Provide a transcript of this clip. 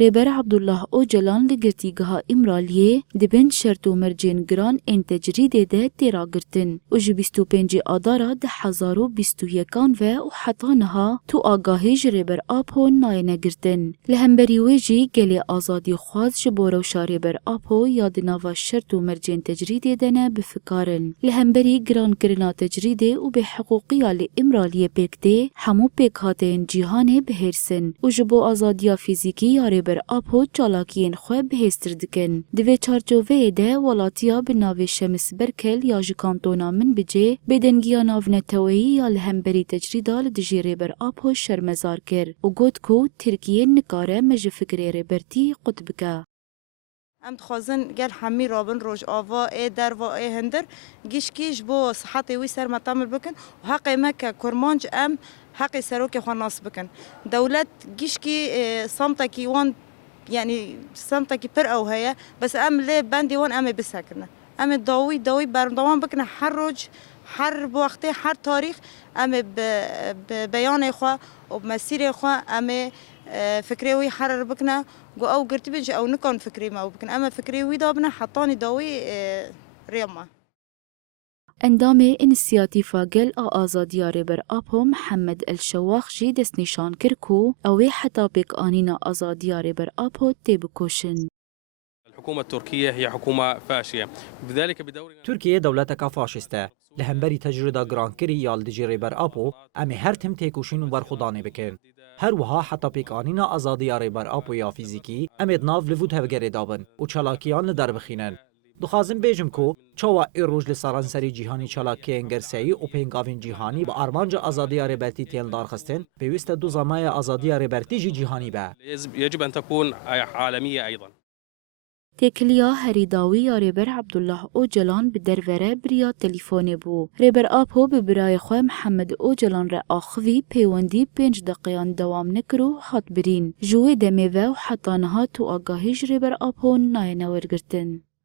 ريبر عبدالله اوجلان لگرتیگها امرالیه دبن شرط و مرجین گران ان تجرید ده تیرا گرتن و جبیستو پنجی آدارا ده حزارو بیستو یکان و حتانها تو آگاهیج ريبر آپو ناینه گرتن. لهمبری ویجی گلی آزادی خواز جبوروشا ريبر آپو یادناوا شرط و مرجین تجرید دنه بفکارن. لهمبری گران کرنا تجرید و به حقوقیا لامرالیه پیکده همو پیکاتین جیهانه بهرسن و جبو آزادیا فیزیکی یا ريبر آپو چالاکین خواه بهستر دکن. دوی چارچوه ده ولاتیا به ناو شمس برکل یا جکانتونا من بجه بدنگیا ناونتوهی یا لهمبری تجریدا لدجی ريبر آپو شرمزار کر و گوت کو ترکیه نکاره مج فکر ريبرتی قطبکه. ام تخوازن گل همی رابن روش آوا ای در و ای هندر گیش کیش بو صحتی وی سر مطامر بکن و حق مکه کرمانج ام حق سروک خاناس بکن دولت گیش کی صمتا کی وان يعني صمتا کی پر او هيا بس ام لي بندي وان ام بسكنه ام داوي بردوام بكنا حر روج حر بوقتي حر تاريخ ام ببيان خو وبمسير خو ام فكري وي حرر بكنا جو او قرت بنج او نكون فكري ما بكنا اما فكري وي دابنا حطاني داوي ريما اندام انسیاتیفا گل آزادیا ريبر آپو محمد الشواخ جي دست نشان کرکو اوی حتا بک آنینا آزادیا ريبر آپو تیبکوشن. الحكومة التركية هي حكومة فاشية بذلك بدور تركيا دولتك فاشسته لهمبري تجربة گرانكري يال دجي ريبر آپو امي هر تم تيكوشين و برخوداني بكن هر وها حتى بيكانينا آزاديا ريبر آپو يا فيزيكي امي دناف لفوت هفگري دابن و چالاكيان لدر بخينن دخازم بيجم کو چوا ایروج لسرانسری جیهانی چالاکی انگرسایی و پینگاوین جیهانی با ارمانج آزادی ريبرتي تيل دارخستن بيوست دو زمای آزادی ريبرتي جي جیهانی به يجب أن تكون عالمية أيضا. تکلیا هریداوی یا ريبر عبدالله اوجلان به دروره بریا تلیفون بو. ريبر آپو به برای خواه محمد اوجلان را آخوی پیوندی 5 دقیقان دوام نکرو حد برین. جوی دمیوه و حتانها تو آگاهیج ريبر آپو ناینه ورگرتن.